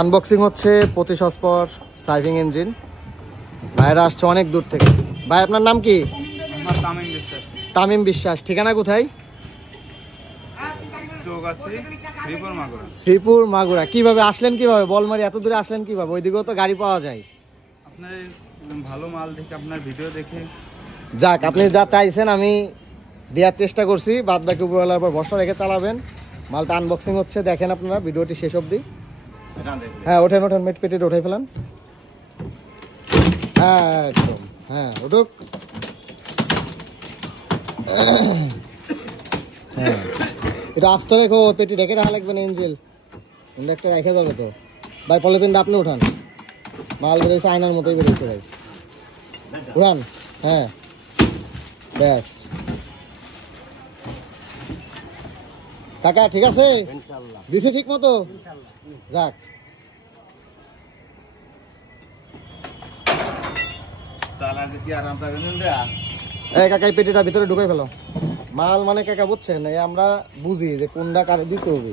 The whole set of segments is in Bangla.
আনবক্সিং হচ্ছে 25 হর্সপাওয়ার সাইভিং ইঞ্জিন। ভাইরা আসছে অনেক দূর থেকে। ভাই আপনার নাম কি? তামিম বিশ্বাস। ঠিকানা কোথায়? শ্রীপুর মাগুরা। কিভাবে আসলেন, কিভাবে বলমারি এত দূরে আসলেন কিভাবে? ওইদিকেও তো গাড়ি পাওয়া যায়। আপনার ভালো মাল দেখে, আপনার ভিডিও দেখে। যাক, আপনি যা চাইছেন আমি দেওয়ার চেষ্টা করছি। বাদ বাকি উপরওয়ালার পর ভরসা রেখে চালাবেন। মালটা আনবক্সিং হচ্ছে, দেখেন আপনারা ভিডিওটি শেষ অবধি। হ্যাঁ ওঠেন মেট পেটিটা উঠাই ফেলান। একদম হ্যাঁ উঠুক। হ্যাঁ এটা আস্তে রেখো, পেটি রেখে রাখা লাগবে না। ইঞ্জিল একটা রেখে যাবে তো ভাই। পলিথিনটা আপনি উঠান। মাল বেরোয়েছে আয়নার মতোই বেরোয়েছে ভাই, উঠান। হ্যাঁ ব্যাস কাকা ঠিক আছে, দিছি ঠিক মতো। যাক কাকা এই পেটিটা ভিতরে ঢুকাই ফেলো। মাল মানে কাকা বুঝছেন, এই আমরা বুঝি যে কোনটা কারে দিতে হবে।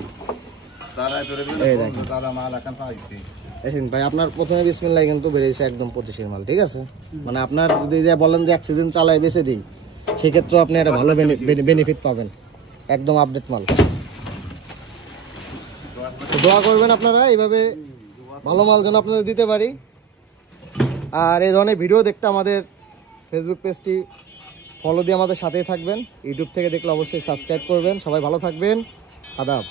ভাই আপনার প্রথমে বিসমিল্লাহ কিন্তু বেরিয়েছে একদম 25-এর মাল, ঠিক আছে? মানে আপনার যদি যে বলেন যে অ্যাক্সিডেন চালায় বেঁচে দিই, সেক্ষেত্রে আপনি একটা ভালো বেনিফিট পাবেন। একদম আপডেট মাল। দোয়া করবেন আপনারা এইভাবে ভালো মাল যেন আপনাদের দিতে পারি। আর এই ধরনের ভিডিও দেখতে আমাদের ফেসবুক পেজটি ফলো দিয়ে আমাদের সাথেই থাকবেন। ইউটিউব থেকে দেখলে অবশ্যই সাবস্ক্রাইব করবেন। সবাই ভালো থাকবেন। আদাব।